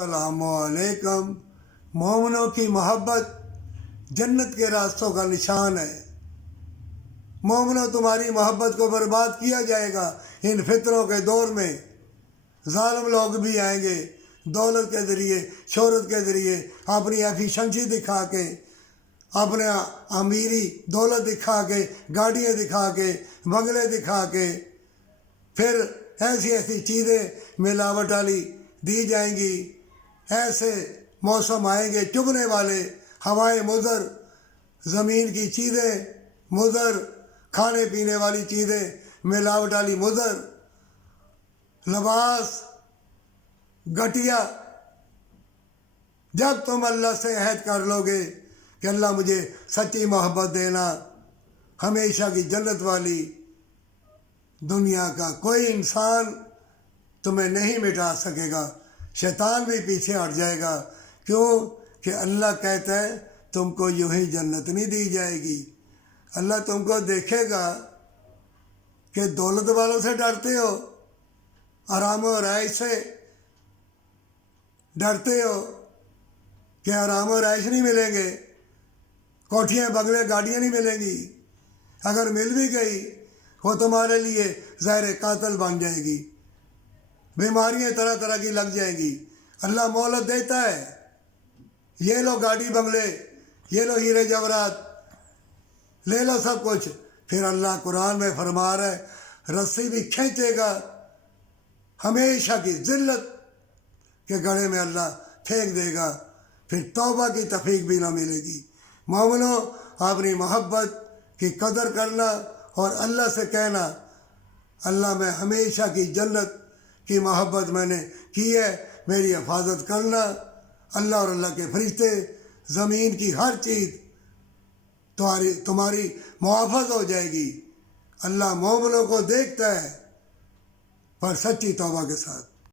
السلام علیکم۔ مومنوں کی محبت جنت کے راستوں کا نشان ہے۔ مومنوں تمہاری محبت کو برباد کیا جائے گا۔ ان فطروں کے دور میں ظالم لوگ بھی آئیں گے، دولت کے ذریعے، شہرت کے ذریعے، اپنی ایفیشنسی دکھا کے، اپنے امیری دولت دکھا کے، گاڑیاں دکھا کے، بنگلے دکھا کے، پھر ایسی ایسی چیزیں ملاوٹ والی دی جائیں گی۔ ایسے موسم آئیں گے چبھنے والے، ہوائیں مضر، زمین کی چیزیں مضر، کھانے پینے والی چیزیں ملاوٹ والی مضر، لباس گھٹیا۔ جب تم اللہ سے عہد کر لو گے کہ اللہ مجھے سچی محبت دینا، ہمیشہ کی جنت والی، دنیا کا کوئی انسان تمہیں نہیں مٹا سکے گا، شیطان بھی پیچھے ہٹ جائے گا۔ کیوں کہ اللہ کہتا ہے تم کو یوں ہی جنت نہیں دی جائے گی۔ اللہ تم کو دیکھے گا کہ دولت والوں سے ڈرتے ہو، آرام و رہائش سے ڈرتے ہو کہ آرام و رہائش نہیں ملیں گے، کوٹھیاں بنگلے گاڑیاں نہیں ملیں گی۔ اگر مل بھی گئی وہ تمہارے لیے زہر قاتل بن جائے گی، بیماریاں طرح طرح کی لگ جائیں گی۔ اللہ مہلت دیتا ہے، یہ لو گاڑی بنگلے، یہ لو ہیرے جواہرات، لے لو سب کچھ۔ پھر اللہ قرآن میں فرما رہا ہے رسی بھی کھینچے گا، ہمیشہ کی ذلت کے گڑھے میں اللہ پھینک دے گا، پھر توبہ کی توفیق بھی نہ ملے گی۔ مومنوں، اپنی محبت کی قدر کرنا اور اللہ سے کہنا اللہ میں ہمیشہ کی جنت کی محبت میں نے کی ہے، میری حفاظت کرنا۔ اللہ اور اللہ کے فرشتے، زمین کی ہر چیز تمہاری محافظ ہو جائے گی۔ اللہ مومنوں کو دیکھتا ہے پر سچی توبہ کے ساتھ۔